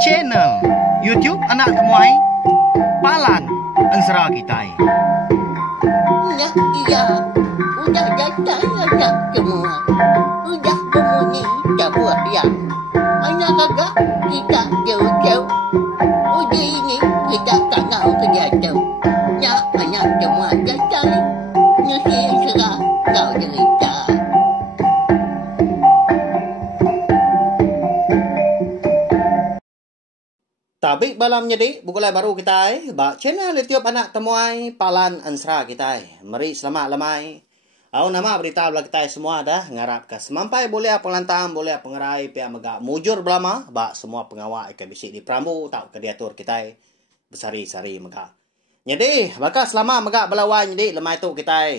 channel YouTube Anak Temuai Palan Ansra Kitai. Iya, udah datang anak semua. Udah berbunyi sebuah yang anak kakak kita jauh-jauh. Uji ini kita tak nak kerja jauh. Ya, anak semua datang. Nusi serah kau cerita. Tapi balam jadi bukulai baru kita ba channel YouTube Anak Temuai Palan Ansra kita. Mari selamat lamai. Au nama berita bela kita semua dah ngarap ke semampai boleh penglantang boleh pengerai pihak megak mujur belama ba semua pengawal ikan bisik di Prambu tak ke diatur kita besari-sari megak. Jadi bakal selama megak belawan jadi lemai tu kita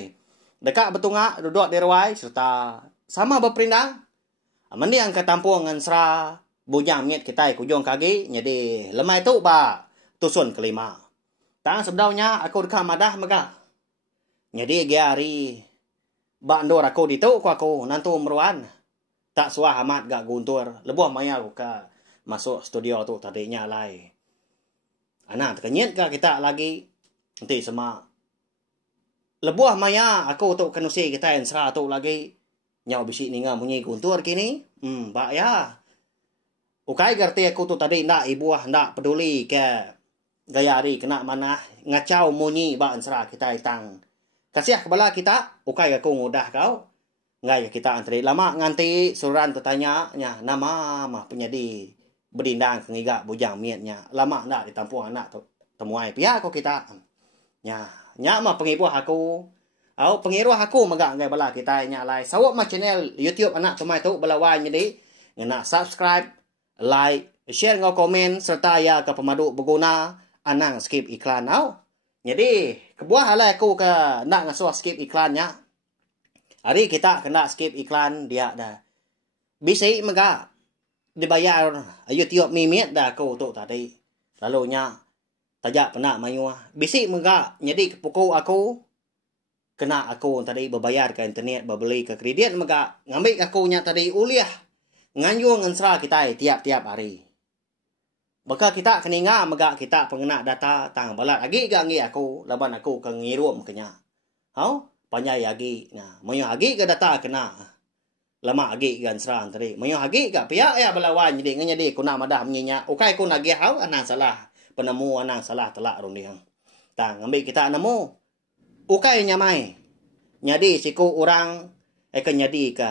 dekat betungak duduk di ruai serta sama berperindang. Mandi ang katampung Ansra bujang miet kita kujung kaki jadi lemai tu ba tusun kelima. Tang sebenarnya aku dekat madah megak. Jadi hari ba ndor aku ditu ku aku nantu meruan. Tak suah amat gak guntur. Lebuh maya aku ke masuk studio tu tadinya lai. Anak terkenyit ke kita lagi. Nanti sama. Lebuh maya aku tu kenusi kita Ansra tu lagi. Nyau bisi ninga munyi guntur kini. Ba ya. Ukai gerti aku tu tadi ndak ibuah ndak peduli ke gaya hari kena mana ngacau munyi ba Ansra kita tang. Kasih kepala kita, ukai aku ngudah kau. Ngai kita antri lama nganti suran tertanya nya nama mah penyedi berindang kengiga bujang mietnya. Lama ndak ditampung anak tu temuai pihak aku kita. Nya mah pengibuah aku. Au pengiruah aku megak ngai bala kita nya lai. Sawak mah channel YouTube Anak Temuai tu belawan jadi ngena subscribe, like, share ngau komen serta ya ke pemadu berguna anang skip iklan au. Jadi kebuah halai aku ke nak ngasuh skip iklannya. Hari kita kena skip iklan dia dah. Bisi mega dibayar YouTube mimit dah aku tu tadi. Lalunya tajak pernah mayu. Bisi mega jadi pukul aku kena aku tadi berbayar ke internet berbeli ke kredit mega ngambil aku nya tadi uliah nganyung Ansra kita tiap-tiap hari. Baka kita keninga megak kita pengena data tang balat lagi gak ngi aku laban aku ke ngirum kenya. Hau panjai lagi. Nah, moyo lagi ke data kena. Lama lagi gan serang tadi. Moyo lagi gak pihak ya belawan jadi nganyadi ku nak madah menyinya. Ukai ku nagih hau anang salah. Penemu anang salah telak rundiang. Tang ambil kita nemu. Ukai nyamai. Nyadi siku orang ke nyadi ke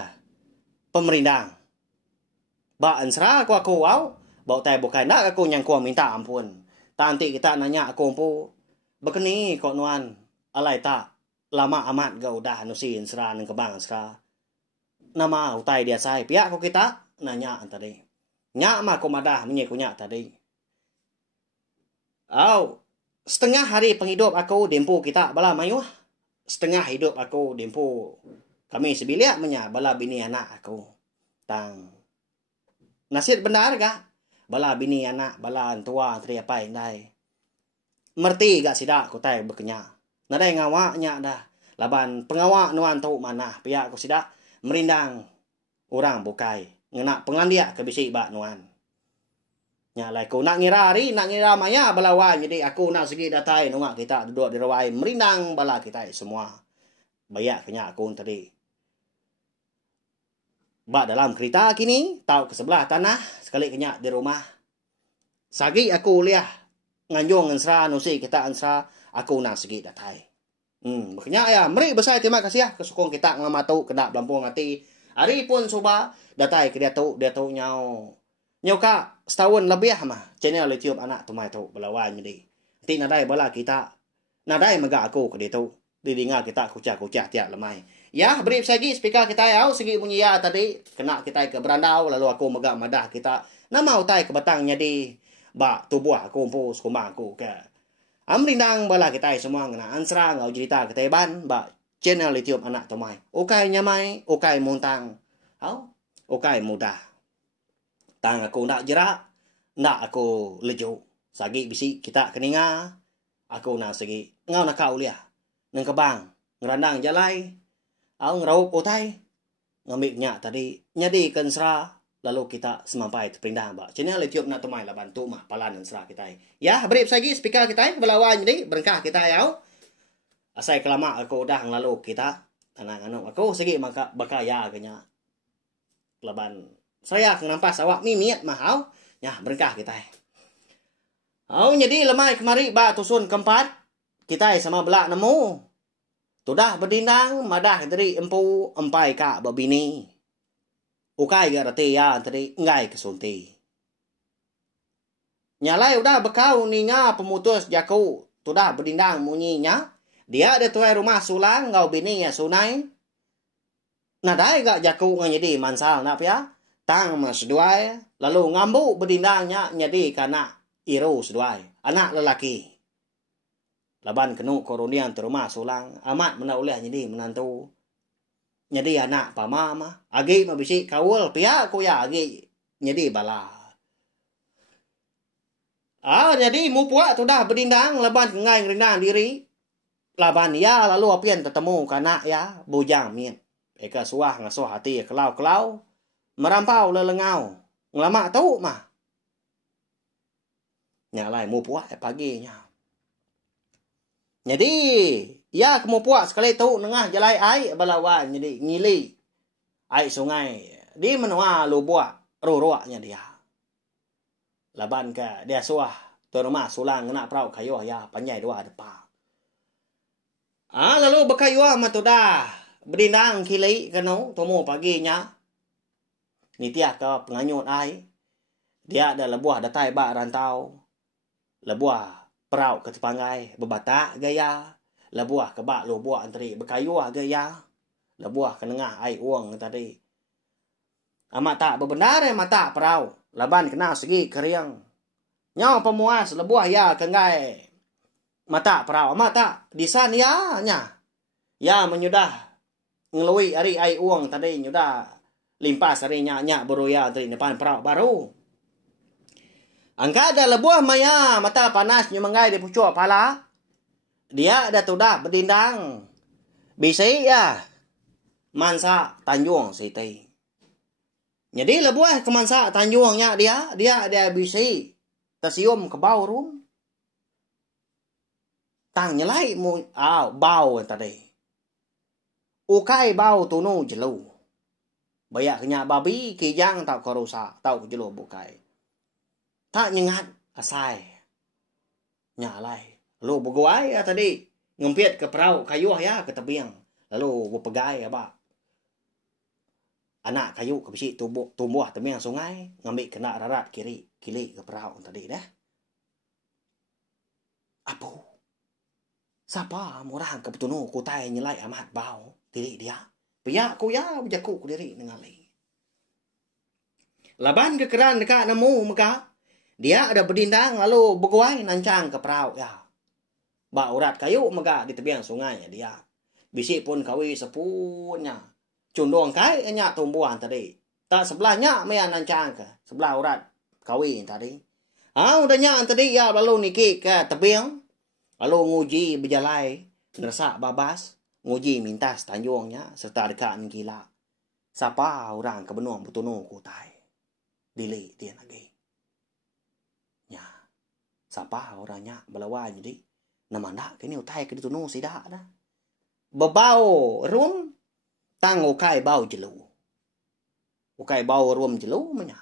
pemerintah. Ba Ansra aku wow. Bau tai bukan nak aku yang kuah minta ampun. Nanti kita nanya aku pu. Begini kok nuan. Alai tak. Lama amat gak udah nusi Ansra neng kebang Ansra. Nama utai dia saya. Pihak aku kita nanya tadi. Nyak mah aku madah menyekunya tadi. Setengah hari penghidup aku dempu kita bala mayu. Setengah hidup aku dempu kami sebilik menya bala bini anak aku. Tang. Nasib benar gak? Bala bini anak, bala tua, tri apa yang dai. Merti gak sidak ku tai berkenya. Nadai ngawaknya dah. Laban pengawak nuan tau mana. Pihak ku sidak merindang orang bukai. Ngena pengandia ke bisik bak nuan. Nya lai ku nak ngira hari, nak ngira maya balawan. Jadi aku nak segi datai nungak kita duduk di rawai. Merindang bala kita semua. Bayak kenya aku tadi. Bak dalam kereta kini, tahu ke sebelah tanah, sekali kenyak di rumah. Sagi aku liah, nganjung Ansra, nusi kita Ansra, aku nak segi datai. Berkenyak ya, meri besar terima kasih ya, kesukong kita ngamatu, kena belampung hati. Hari pun coba, datai ke dia tu nyau. Nyau kak, setahun lebih mah, channel YouTube Anak Temuai tu, belawan jadi. Nanti nadai bala kita, nadai megak aku ke dia tu. Didinga kita kucak-kucak tiap lemai. Ya, beri segi speaker kita ya, segi bunyi ya tadi. Kena kita ke berandau, lalu aku megak madah kita. Nama utai ke batangnya di bak tubuh aku pun sekumang aku ke. Amrindang bala kita semua ngena Ansra ngau cerita ke Taiban, bak channel YouTube Anak Temuai. Ukai nyamai, ukai muntang. Ukai mudah. Tang aku nak jerak, nak aku leju. Sagi bisi kita keninga, aku nak segi. Ngau nak kau liah. Neng kebang, ngerandang jalai. Ngeraup utai. Ngambil nyak tadi. Nyadi ke Ansra. lalu kita semampai terpindang ba. Channel YouTube nak tumai lah bantu mah palan dan serah kita. Ya, beri sagi speaker kita belawan jadi berkah kita ya. Asai kelama aku dah lalu kita tanang aku segi maka bakaya kenya. Laban saya nampas awak mimiat mahau. Ya, berkah kita. Jadi lemai kemari ba tusun keempat kita sama belak nemu. Tudah berdindang madah dari empu empai ka babini. Ukai ga rati ya tadi ngai kesunti. Nyalai udah bekau ninya pemutus jaku. Tudah berdindang munyinya. Dia ada tuai rumah sulang ngau bini ya sunai. Nadai gak jaku nganyedi mansal nap ya. Tang mas duai. Lalu ngambu berdindangnya nyedi kana iru seduai. Anak lelaki. Laban kenu korunian tu rumah sulang. Amat mena uleh nyedi menantu. Nyedi anak pamama. Agi mabisi kawul pihak kuya agi. Nyedi bala. Jadi mu puak tu dah berdindang. Laban ngai ngerindang diri. Laban ya lalu apian tetemu kanak ya. Bujang miet. Eka suah ngasuh hati kelau-kelau. Merampau lelengau. Ngelama tau mah. Nyalai mu puak paginya. Jadi, ya kamu puak sekali tahu nengah jalai air balawan. Jadi, ngili air sungai. Di menua lu buat ruruaknya dia. Laban ke dia suah. Tu rumah sulang kena perau kayu ya. Panjai dua depan. Lalu berkayu matu dah. Berdindang kili kenu. Tumu paginya. Nitiah ke penganyut air. Dia ada lebuah datai bak rantau. Lebuah perau ke tepanggai berbatak gaya. Lebuah ke bak lu buah antri berkayuah gaya. Lebuah ke nengah air uang tadi. Amat tak berbenar mata perau. Laban kena segi keriang. Nyau pemuas lebuah ya kenggai. Mata perau amat tak disan ya nya. Ya menyudah ngelui hari air uang tadi nyudah limpas hari nya beruya dari depan perau baru. Angka ada lebuah maya mata panas nyumengai di pucuk pala. Dia ada tudah berdindang. Bisa ya mansa Tanjung Siti. Jadi lebuah ke mansa Tanjungnya dia ada bisa tersium ke bau rum. Tang nyelai mu bau tadi. Ukai bau tunu jelu. Bayak kenya babi kijang tak korusa tau jelu bukai. Tak nyengat asai. Nyalai. Lalu berguai tadi. Ngempit ke perau kayu ya ke tebiang. Lalu berpegai apa. Anak kayu ke bisi tumbuh tebiang sungai. Ngambil kena rarat kiri ke perau tadi dah. Apa? Siapa murah ke petunu kutai nyelai amat bau. Diri dia. Piyak ku ya berjaku ku diri nengali. Laban kekeran dekat nemu meka. Dia ada berdindang lalu berguai nancang ke perau ya. Ba urat kayu mega di tebiang sungai dia. Bisi pun kawi sepunya. Cundong kai nyak tumbuhan tadi. Tak sebelahnya mea nancang ke sebelah urat kawi tadi. Udah nyak tadi ya lalu niki ke tebiang. Lalu nguji berjalai ngersak babas, nguji mintas Tanjungnya serta dekat gila. Siapa orang ke benung betunu kutai. Dili dia lagi. Siapa orangnya belawan jadi nama nak kini utai ke ditunu sidak dah. Bebau rum tang ukai bau jelu. Ukai bau rum jelu menya.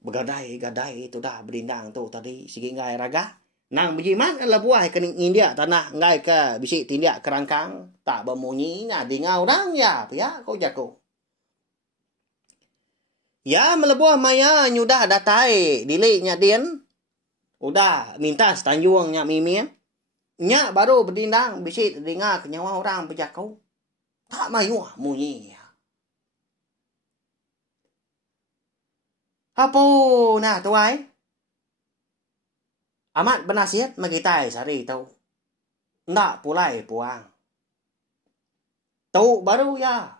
Begadai itu dah berindang tu tadi sigi ngai raga. Nang bejiman adalah buah kening India tanah ngai ke bisi tindak kerangkang tak bermunyi na dingau orang ya pia kau jago. Ya melebuah maya nyudah datai diliknya dian. Udah minta Tanjungnya mimi. Nya baru berdindang bisi dengar ke nyawa orang berjakau. Tak mayu munyi. Apa nah tuai? Amat benasihat magitai sari tau. Ndak pulai puang. Tau baru ya.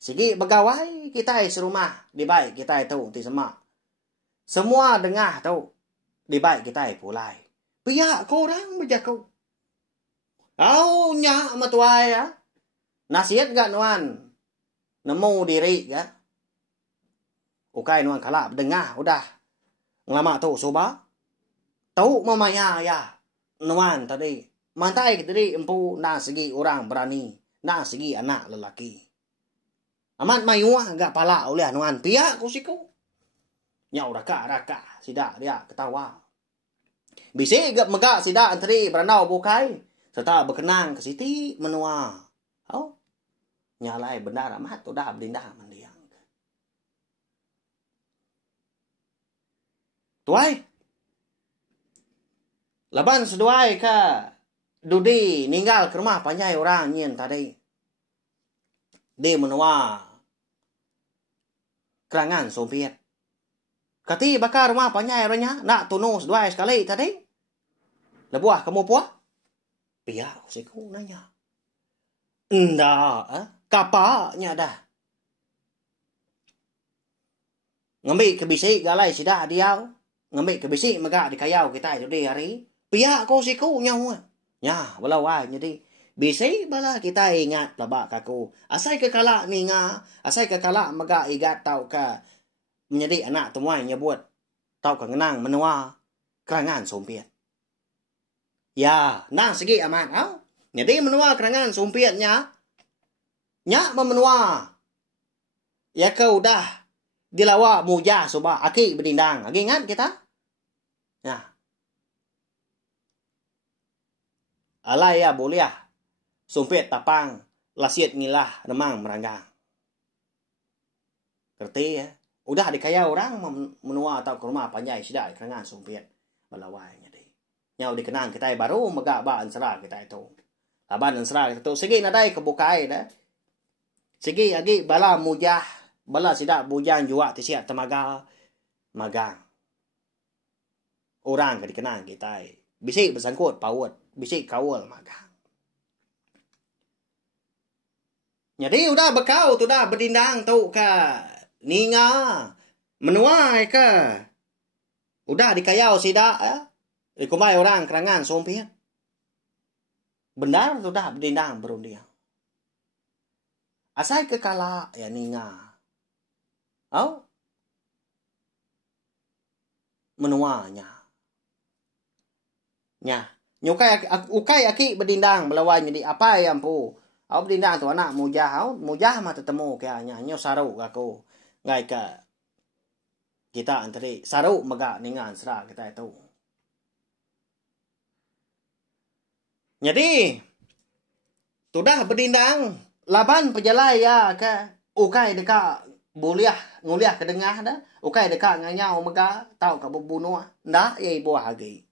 Sigi begawai kita serumah di baik kita tahu ti semak. Semua dengah tahu. Di baik kita pulai. Pihak korang berjakau. Nyak matuai ya. Nasihat gak nuan. Nemu diri ya. Ukai nuan kalak dengar udah. Ngelama tu soba. Tahu mamaya ya. Nuan tadi. Mantai tadi empu na segi orang berani. Na segi anak lelaki. Amat mayuah agak pala oleh nuan. Pihak kusiku. Nyau raka. Sidak dia ketawa. Bisi agak megak sidak antri beranau bukai. Serta berkenang ke siti menua. Oh. Nyalai benar amat udah berlindah mendiang. Tuai. Laban seduai ka Dudi ninggal ke rumah panjai orang nyin tadi. Dia menua kerangan Soviet. Kati bakar rumah panjai orangnya nak tunus seduai sekali tadi. Lebuah kamu puah? Pihak siku nanya. Endah, kapaknya dah. Ngambil ke bisik galai sidah diau. Ngambil ke bisik megak di kayau kita itu di hari. Pihak kau siku nyawa. Ya, walau jadi. Bisik bala kita ingat labak kaku. Asai ke kalak ni nga. Asai ke kalak megak igat tau ka. Menjadi anak temuai nyebut. Tau ka ngenang menua. Kerangan Soviet. Ya, nang segi aman. Jadi menua kerangan Sovietnya. Nyak memenua. Ya kau dah. Dilawa mujah soba. Aki berdindang. Lagi ingat kita? Ya. Alai ya boleh. Soviet tapang. Lasiat ngilah. Remang meranggang. Kerti ya. Udah dikaya orang menua atau ke rumah panjai sidak kerangan Soviet. Balawainya deh. Nyau dikenang kita baru megak ba ansara kita itu. Laban ansara itu. Sige nadai kebukai dah. Sige agi bala mujah. Bala sidak bujang jua tisiak temaga. Magang. Orang ke dikenang kita. Bisik bersangkut pawut. Bisik kawal magang. Jadi udah bekau tu dah berdindang tu ka. Ninga. Menuai ka. Udah dikayau sidak ya. Dikumai orang kerangan Soviet. Benar tu dah berdindang berundiang. Asai ke kala ya ninga. Menuanya. Nya. Ukai aki berdindang melawan jadi apa yang pu. Au berdindang tu anak mujah. Mujah mah tetemu kayaknya. Nyo saruk aku. Ngai ke. Kita antri saruk megak ningan serah kita itu. Jadi. Sudah berdindang. Laban pejalai ya ke. Ukai dekat buliah. Nguliah ke dengah dah. Ukai dekat nganyau megak. Tahu ke bunuh. Ndak ya ibu lagi.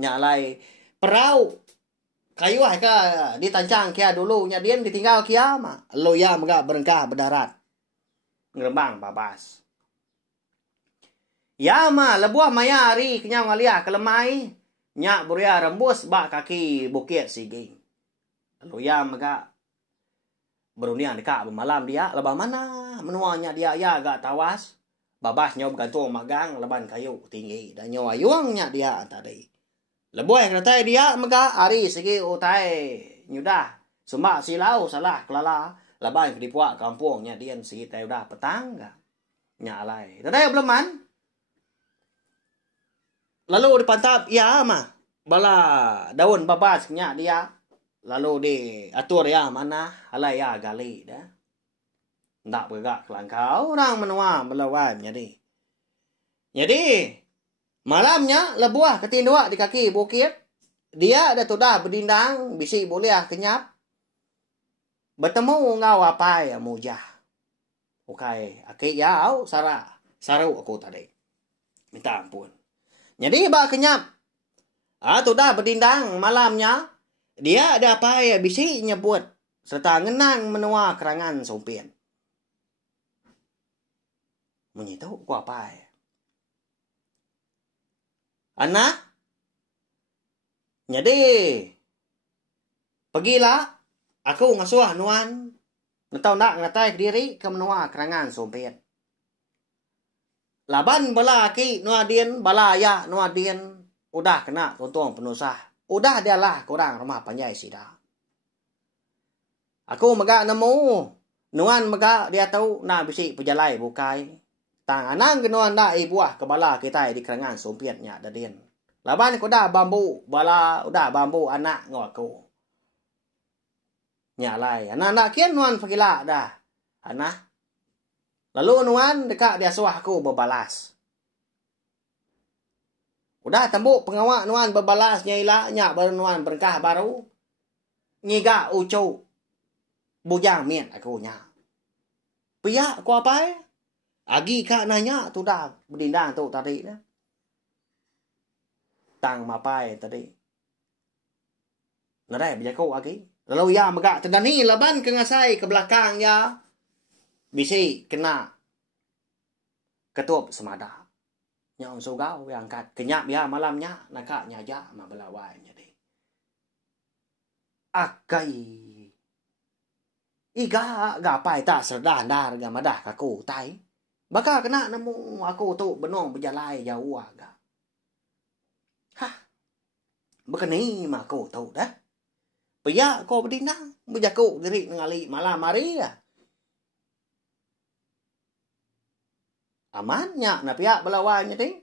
Nyalai. Perau. Kayu ke. Ditancang kia dulu. Nyadian ditinggal kia mah. Lo ya megak berengkah berdarat. Ngerembang babas. Ya mah. Lebuah maya hari. Kenyau ngaliah kelemai. Nyak buria rembus. Bak kaki bukit sigi. Lo ya megak. Berundian dekat bermalam dia. Lebah mana menuanya dia ya agak tawas. Babas nyaw bergantung magang. Leban kayu tinggi. Dan nyaw ayuangnya dia tadi. Lebuh yang natai dia megak. Hari segi utai. Nyudah. Sumbak silau salah kelala. Leban kedipuak kampungnya dia segi tay udah petang. Nya alai. Tadai belum man. Lalu dipantap. Ya mah. Bala daun babasnya dia. Lalu di atur ya mana alai ya gali dah. Ndak bergerak kelangkau orang menua melawan jadi. Jadi malamnya lebuah ketindua di kaki bukit. Dia ada tudah berdindang bisi boleh kenyap. Bertemu ngau apa ya mujah. Okai, aki ya au saru aku tadi. Minta ampun. Jadi ba kenyap. Tudah berdindang malamnya. Dia ada apa ya bisi nyebut. Serta ngenang menua kerangan Soviet. Menyitu ku apa ya. Anak. Jadi. Pergilah. Aku ngasuh nuan. Ngetau nak ngatai diri ke menua kerangan Soviet. Laban bala aki nuadien. Bala ya nuadien. Udah kena tuntung penusah. Udah dia lah kurang rumah panjai sida. Aku megak nemu. Nuan megak dia tahu nak bisi pejalai bukai. Tang anang genuan da buah kebala kita di kerangan sompiatnya dadien. Laban ko da bambu bala udah bambu anak ngok ko. Nya lai anak kian nuan pagila dah. Anak. Lalu nuan dekat dia suah aku berbalas. Udah tembuk pengawak nuan berbalas ila nya baru nuan berkah baru. Ngiga ucu. Bujang miet aku nya. Pia ko apa? Agi kak nanya tu dah berdindang tu tadi dah. Tang mapai tadi. Nadai berjaku agi. Lalu ya megak terdani laban ke ngasai ke belakang ya. Bisi kena ketup semada. Nya unsur gau yang angkat kenyap ya malamnya nakaknya ja ma belawainya deh. Akai. Iga gapai tak serdah dar ga madah kaku tai. Baka kena nemu aku tu benong berjalai jauh aga. Hah. Bekeni mah aku tahu dah. Pia ko berdindang berjaku diri ngali malam hari ya. Amannya na pia belawanya deh.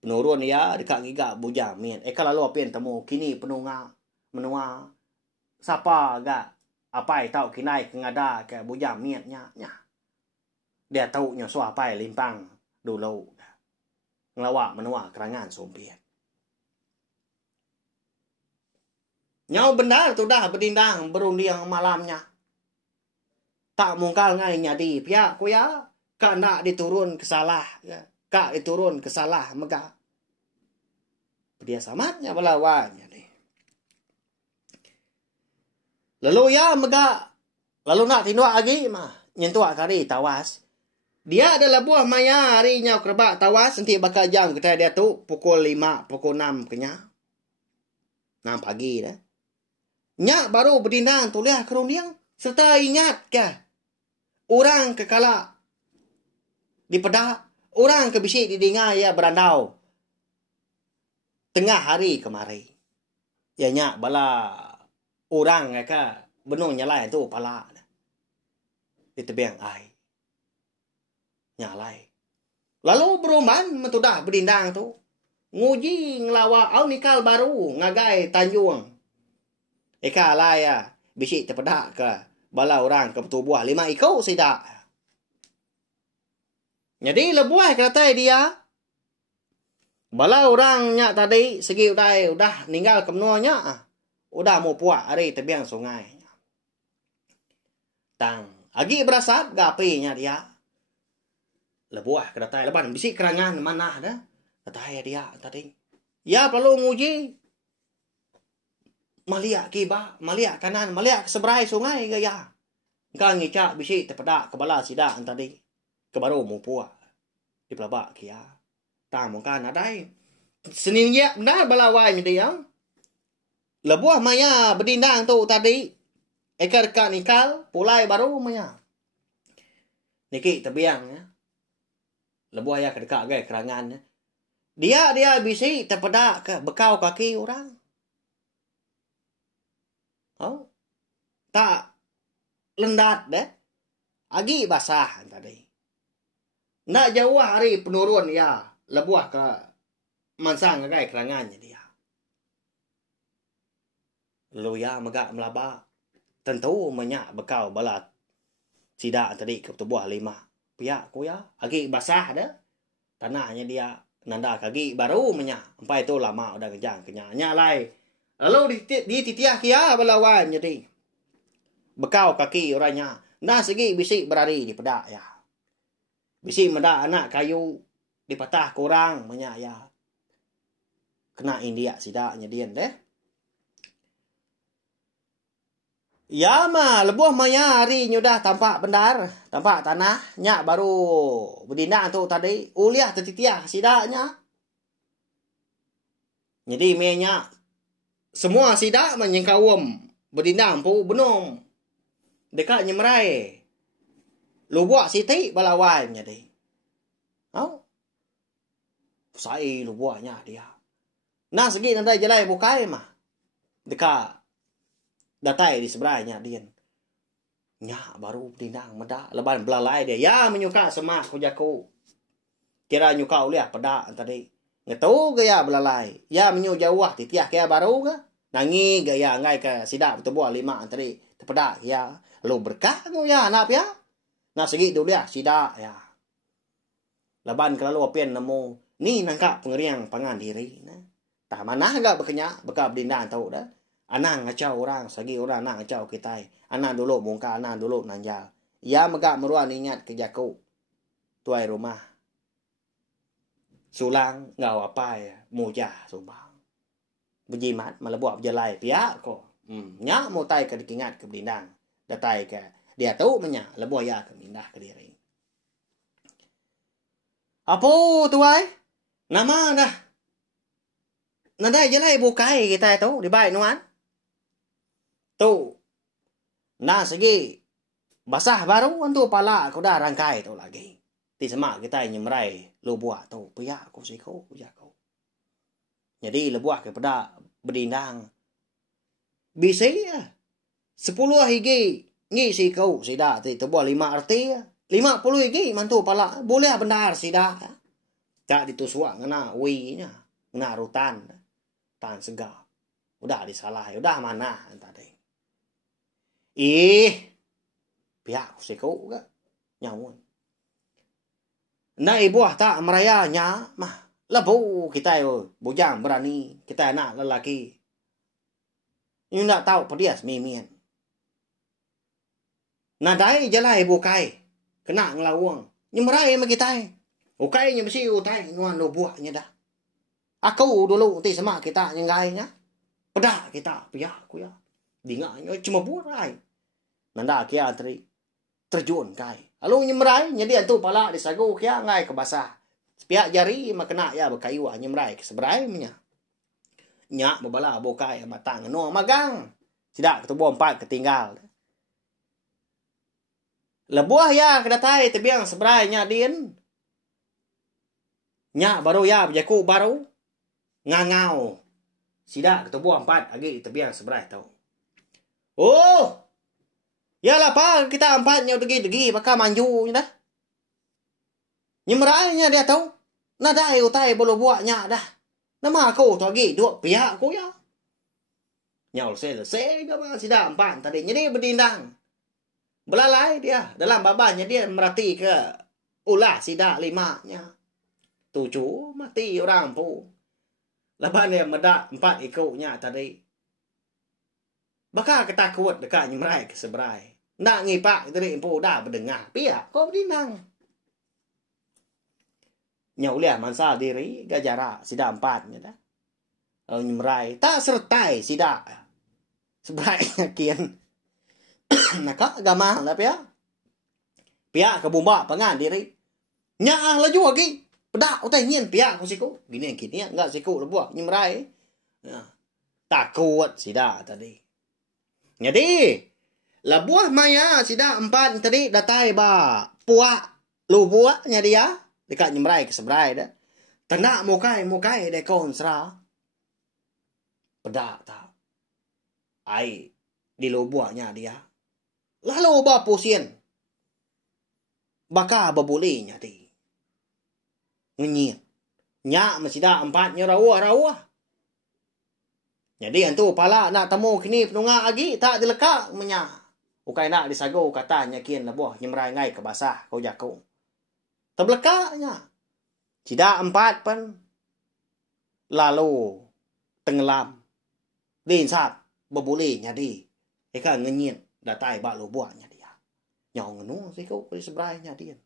Penurun ya dekat giga bujang mian. Kalau apien temu kini penunga menua siapa ga apa tahu kinai kengada ke bujang mian nya. Dia tahu nya so apa limpang dulu. Ngelawak menua kerangan sompiat. Nyau benar tu dah berdindang berunding malamnya. Tak mungkal ngai nyadi pihak ku ya. Kak nak diturun kesalah. Ya. Kak diturun kesalah megah. Dia samatnya belawannya ni. Lalu ya megah. Lalu nak tindak lagi mah. Nyentuak kari tawas. Dia adalah buah maya hari nyau kerbak tawas. Nanti bakal jam kita dia tu. Pukul 5, pukul 6 kenya. 6 pagi dah. Nyak baru berdindang tuliah kerundiang. Serta ingat ke. Orang kekala. Di pedak. Orang kebisik didengar ya berandau. Tengah hari kemari. Ya nyak bala. Orang ke. Benung nyalai tu pala. Di tebiang air. Nyalai. Lalu beruman mentudah berdindang tu. Nguji ngelawa au nikal baru. Ngagai Tanjung. Eka lah ya. Bisik terpedak ke. Bala orang ke betul buah 5 ikau sidak. Jadi lebuah kata dia. Bala orangnya tadi. Segi udah ninggal ke menuanya. Udah mau puak hari tebiang sungai. Tang. Agi berasap gapinya dia. Lebuah kata leban. Bisik kerangan mana dah. Kata dia tadi. Ya perlu nguji. Maliak kiba, maliak kanan, maliak seberai sungai gaya. Kang ngicak bisi terpedak kebala sidak tadi. Kebaru mu puak. Di pelabak kia. Tang mungkan adai. Senin ya benar balawai dia. Lebuah maya berdindang tu tadi. Ekar kak nikal, pulai baru maya. Niki tebiang ya. Lebuah ya kedekat gaya kerangan ya. Dia bisi terpedak ke bekau kaki orang. Oh. Tak lendat deh. Agi basah tadi. Nak jauh hari penurun ya. Lebuah ke mansang ke kerangannya dia. Lalu ya megak melaba. Tentu menyak bekau balat. Sidak tadi ke buah 5. Pihak ku ya. Agi basah deh. Tanahnya dia. Nanda kaki baru menyak. Sampai itu lama udah kejang kenyanya lai. Lalu di titiah kia belawan jadi. Bekau kaki orangnya. Nah segi bisik berari di pedak ya. Bisik medak anak kayu. Dipatah kurang menyak ya. Kena India sidaknya dia deh. Ya mah lebuah maya hari nyudah tampak bendar. Tampak tanah. Nyak baru berdindang tu tadi. Uliah titiah sidaknya. Jadi menyak. Semua sidak menyengkawam. Berdindang pu benung. Dekat nyemerai. Lu buat siti balawan jadi. Oh. Sai lu buatnya dia. Nah segi nanda jelai bukai mah. Dekat. Datai di sebelahnya dia. Nya baru berdindang medak. Leban belalai dia. Ya menyuka semak kujaku. Kira nyuka uliah pada tadi. Ngetu gaya belalai. Ya menyu jauh titiah kaya baru ke. Nangi gaya ngai ke sidak bertebuah 5 tadi. Tepedak ya. Lalu berkah tu ya anak ya. Nah segi tu dia sidak ya. Laban kalau apian nemu. Ni nangkap pengeriang pangan diri. Tak mana agak berkenyak. Bekal berdindang tahu dah. Anang ngacau orang. Sagi orang anang ngacau kita. Anak dulu bongkar. Anak dulu nanjal. Ya megak meruan ingat ke jaku. Tuai rumah. Sulang ngau apa ya. Mujah sumbang. Berjimat melebuak berjalai pihak ko. Nyak mau tai ke dikingat ke berdindang. Datai ke. Dia tahu menyak. Lebuak ya ke mindah ke diri. Apa tuai? Nama dah. Nadai jalai bukai kita itu. Di baik nuan. Tu. Nah segi. Basah baru untuk pala aku dah rangkai tu lagi. Di semak kita nyemrai lebuak tu. Pihak aku siku. Jadi lebuak kepada berdindang. Bisa ya. 10 higi. Ngi siku. Sida. Tebuah 5 arti. 50 higi. Mantu pala. Boleh benar sida. Tak ditusuk. Ngena winya. Ngena rutan. Tan segar. Udah disalah. Udah mana tadi. Pihak siku ke. Nyawun. Nah ibuah tak merayanya mah. Lebu kita yo. Bujang berani. Kita anak lelaki. Ini nak tahu pedias mimian. Nadai jalai bukai. Kena ngelawang. Ini merai sama kita. Ukai nya mesti utai. Nguan lo buahnya dah. Aku dulu ti sama kita nyenggainya. Pedak kita. Pihak aku ya. Dinganya cuma burai. Nanda kia terjun kai. Lalu nyemrai, jadi antu pala disagu kia ngai ke basah. Pihak jari makena ya berkayu nyemrai ke seberai nya. Nyak babala bokai matang no magang. Sidak ketubuh 4 ketinggal. Lebuah ya kedatai tebiang seberai nya din. Nyak baru ya berjaku baru. Ngangau. Sidak ketubuh 4 lagi tebiang seberai tau. Oh. Yalah pa kita 4-nya degi-degi bakal manju dah. Nyemrainya dia tahu. Nadai utai bolo buaknya dah. Nama aku tu lagi 2 pihak aku ya. Nyau selesai ke bang sida 4 tadi. Jadi berdindang. Belalai dia dalam babanya dia merhati ke ulah sida 5-nya. 7 mati orang pu. Laban dia medak 4 ikutnya tadi. Bakal ketakut dekat nyemrai ke seberai. Nak ngipak tadi empu dah berdengar. Pihak kau berdindang. Nyau liah mansa diri gajara sida 4-nya dah. Nyemrai tak sertai sida. Seberai kian. Nak agama lah pihak. Pihak kebumba pengan diri. Nya laju lagi. Pedak utai nyen pihak ku siku. Gini enggak siku lebuah nyemrai. Takut sida tadi. Jadi, lebuah maya sida 4 tadi datai ba puak lu buaknya dia dekat nyemrai ke seberai dah. Tenak mukai de konsra. Pedak tak. Ai di lu buaknya dia. Lalu ba pusien. Baka babulinya di. Ngenyit. Nyak masida 4-nya rawah. Jadi antu pala nak temu kini penunga lagi tak dilekak menya. Ukai nak disagu katanya kian lebuah nyemrai ngai ke basah kau jaku. Terbelekaknya. Cida 4 pen. Lalu tenggelam. Dinsap bebulinya di. Eka ngenyit datai bak lubuahnya dia. Nyau ngenu sih kau di seberainya dia.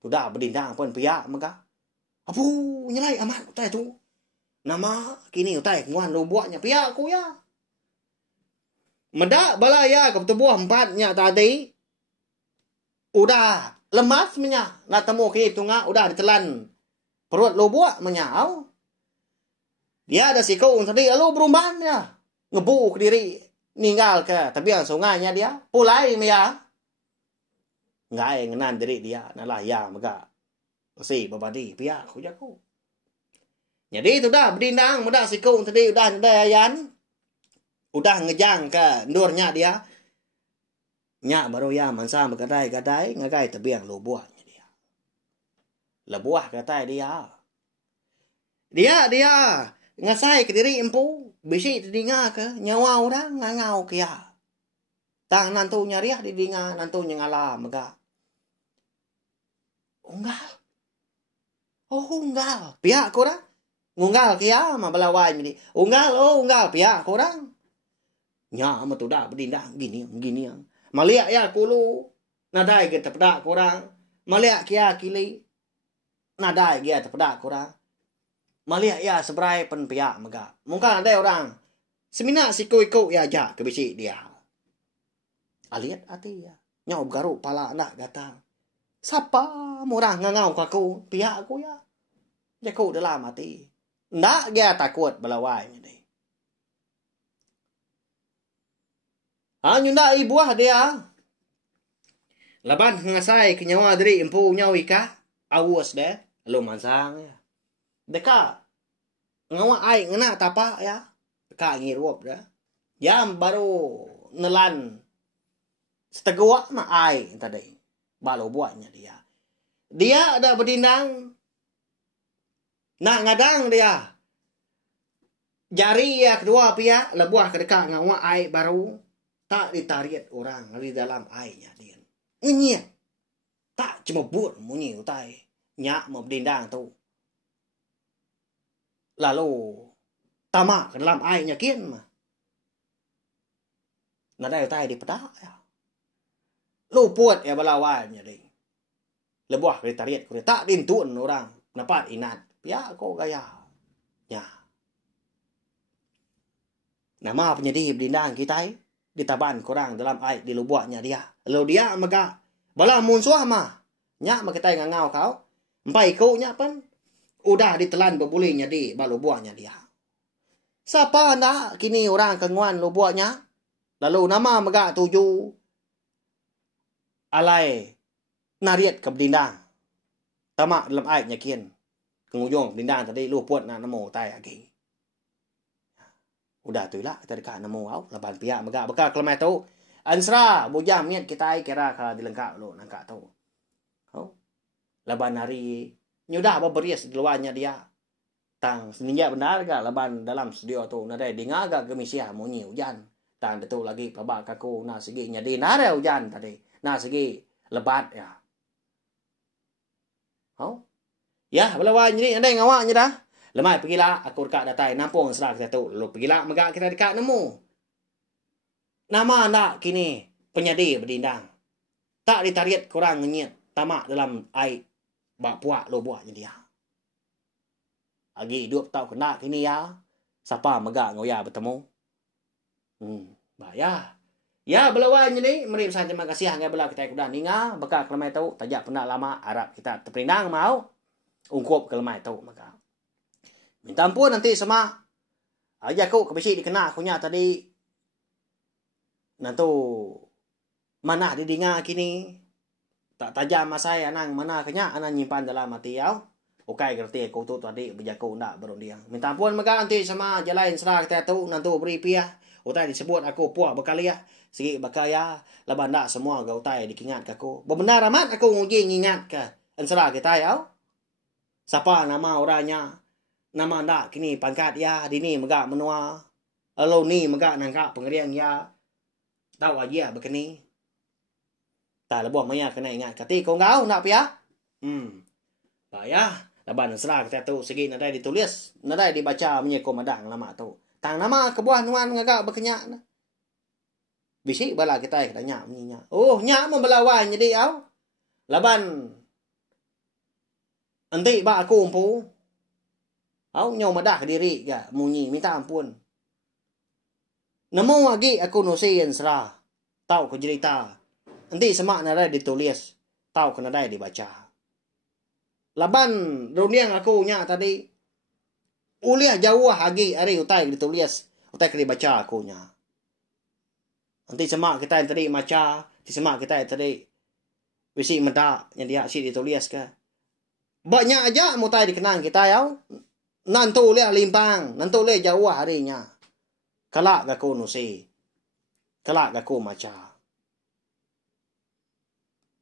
Sudah berdindang pun pihak maka. Apu nyelai amat utai tu. Nama kini utai nguan lu buatnya pihak aku ya. Medak balaya ke tebuah 4-nya tadi. Udah lemas menya. Nak temu kini tunga udah ditelan perut lu buat menyau. Dia ada sikau tadi lu berumban ya. Ngebu ke diri. Ninggal ke tebiang sungainya dia. Pulai menya. Ngai ngenan diri dia. Nalah ya mega. Si babadi pihak aku jaku. Jadi itu dah berdindang, mudah sikung tadi udah ayan. Udah ngejang ke ndurnya dia. Nyak baru ya mansa bergadai-gadai ngagai tebiang lu buahnya dia. Lebuah kata dia. Dia ngasai ke diri empu, bisi telinga ke nyawa orang ngangau kia. Tang nantu nyariah di dinga, nantu nyangala mega. Unggal. Oh unggal, pihak korang. Unggal kia mah belawai ni. Unggal pihak korang. Nya mah tu dah berdindang gini. Maliak ya kulu. Nadai ke tepedak korang. Maliak kia kili. Nadai dia tepedak korang. Maliak ya seberai pen pihak mega. Mungkin ada orang semina siku-iku ya ajak ke bisi dia. Aliat hati ya. Nyau garuk pala anak kata. Siapa murah ngangau aku pihak aku ya. Jaku dalam hati. Ndak dia takut belawai ni. Nyunda ibuah dia. Laban ngasai kenyawa dari empu nyawi ka. Awas deh. Lu mansang ya. Deka ngawa ai ngena tapa ya. Deka ngirup dah. Jam baru nelan setegua mah ai tadi. Baru buatnya dia. Dia ada berdindang. Nak ngadang dia. Jari ya kedua pihak lebuah ke dekat ngawa ai baru tak ditariat orang di dalam airnya dia. Ngenyek. Tak cuma buat munyi utai. Nyak mau berdindang tu. Lalu tamak ke dalam airnya kian mah. Nadai utai di pedak ya. Luput ya balawanya deh. Lebuah ke ditariat ku tak dintun orang napat inat. Ya kau gaya. Ya. Nama penyedih berdindang kita ditaban korang dalam air di lubuaknya dia. Lalu dia mega bala munsuah mah. Nya mah kita ngangau kau. Empai kau nya pan udah ditelan bebulinya di balubuaknya dia. Siapa anda kini orang kenguan lubuaknya? Lalu nama mega tuju alai nariat ke berdindang. Tamak dalam airnya kian. Kengujung berdindang tadi luput na namo tai lagi. Udah tu lah kita dekat namo au laban pihak mega bekal kelemai tu. Ansra bujam niat kita kira ka dilengkap lo nangka tu. Oh. Laban hari nyudah beberis di luarnya dia. Tang seninja benar ga laban dalam studio tu nadai dengar ga gemisia munyi hujan. Tang tu lagi pelabak kaku na segi nyadi nare hujan tadi. Na segi lebat ya. Oh. Ya, belawai ni andai ngawaknya dah. Lemai pergilah aku dekat datai nampung serah kita tu. Lalu pergilah megak kita dekat nemu. Nama nak kini penyadi berdindang. Tak ditariat korang ngenyit tamak dalam air bak puak lo buatnya dia. Lagi 2 tahun kena kini ya. Siapa megak ngoya bertemu. Bahaya. Ya belawai ni meri pesan terima kasih hanya bela kita kuda ninga bekal kelemai tu tajak pernah lama Arab kita terperinang mau. Ungkup kelemai tu maka. Minta ampun nanti sama. Aja aku kebisi dikena akunya tadi. Nantu mana didinga kini. Tak tajam masai anang mana kenya anang nyimpan dalam hati yau. Okai kerti aku tu tadi berjaku ndak berundiang. Minta ampun maka nanti sama jalain serah kita tu nantu beri piah. Utai disebut aku puak berkaliah. Segi bakaya laban ndak semua gau utai dikingat ke aku. Benar amat aku nguji ngingat ke. Serah kita yau. Siapa nama orangnya? Nama ndak kini pangkat ya dini megak menua. Lalu ni megak nangkap pengerian ya. Tahu aja begini. Tak lebuh maya kena ingat kati kau ngau nak pia? Bahaya. Laban serah kita tu segi nadai ditulis, nadai dibaca menye komadang lama tu. Tang nama kebuah nuan ngagak berkenyak. Bisi bala kita tanya menyinya. Oh, nyak membelawan jadi au. Laban nanti bak aku umpu. Au nyau madah diri ga munyi minta ampun. Nemu lagi aku nusin serah. Tahu ke cerita. Nanti semak nadai ditulis. Tahu ke nadai dibaca. Laban dunia aku nya tadi. Uliah jauh lagi hari utai ditulis. Utai ke dibaca aku nya. Nanti semak kita yang tadi maca. Semak kita yang tadi. Bisi mendak yang dia si ditulis ke. Banyak aja mutai dikenang kita ya. Nantu lihat limpang, nantu lihat jauh harinya. Kelak gaku nusi. Kelak gaku maca.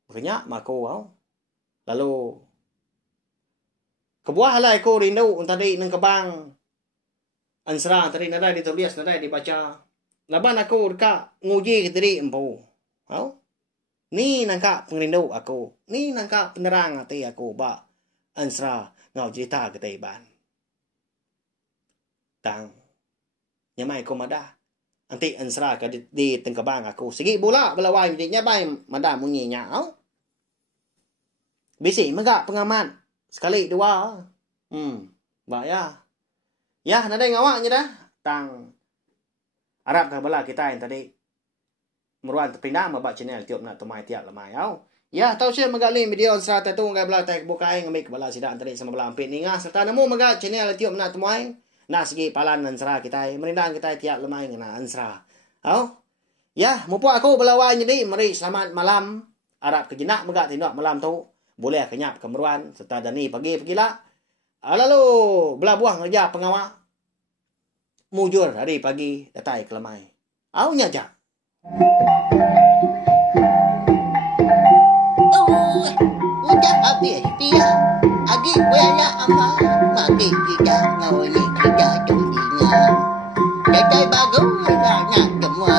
Banyak maku wow. Lalu Kebuah lah aku rindu tadi nang kebang. Ansra tadi nada ditulis, nada dibaca. Laban aku dekat nguji ke diri empu. Hau? Ni nangka pengrindu aku. Ni nangka penerang hati aku ba. Ansra ngau cerita ke taiban. Tang. Nyamai ko mada. Anti ansra ka di tengkabang aku. Sige bola belawai di nyabai mada munyi nya. Hau? Bisi megak pengaman. Sekali dua. Ba ya. Ya nada ngawaknya dah. Tang. Arab ka bala kita yang tadi meruan terpindah mabak channel tiup nak tumai tiap lamai au. Ya tau share magalim video serta tu ngai bala tak bukai ngamik bala sidang tadi sama bala ampit ni ngah serta nemu maga channel tiup nak tumai nak segi palan ansra kita merindang kita tiap lamai ngana ansra. Au. Ya mupu aku belawai jadi mari selamat malam. Arab kejenak maga tindak malam tu boleh kenyap ke meruan serta dani pagi-pagilah. Lalu belah buah kerja pengawal mujur hari pagi datai kelemai. Au nyajak. Udah habis dia. Agi buaya ama. Maki kita ngawini kerja jodinya. Datai bagus banyak semua